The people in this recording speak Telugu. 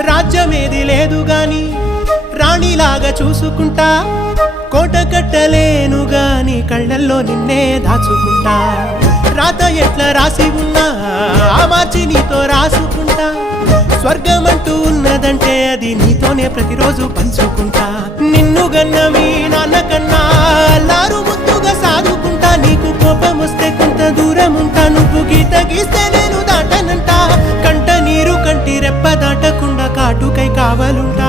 రాజ్యమేది లేదు గాని రాణిలాగా చూసుకుంటా, కోట కట్టలేను గాని కళ్ళల్లో నిన్నే దాచుకుంటా. రాత ఎట్లా రాసి ఉన్నా ఆ మార్చి నీతో రాసుకుంటా. స్వర్గమంటూ ఉన్నదంటే అది నీతోనే ప్రతిరోజు పంచుకుంటా. నిన్ను గన్న మీ నాన్న కన్నా అల్లారు ముద్దుగా సాదుకుంటా. నీకు కోపం వస్తే కొంత దూరం ఉంటా, నువ్వు గీత గీస్తే నేను దాటనంటా. కంట నీరు కంటి రెప్ప దాటకుండా కాటుకై కావాలుంటా.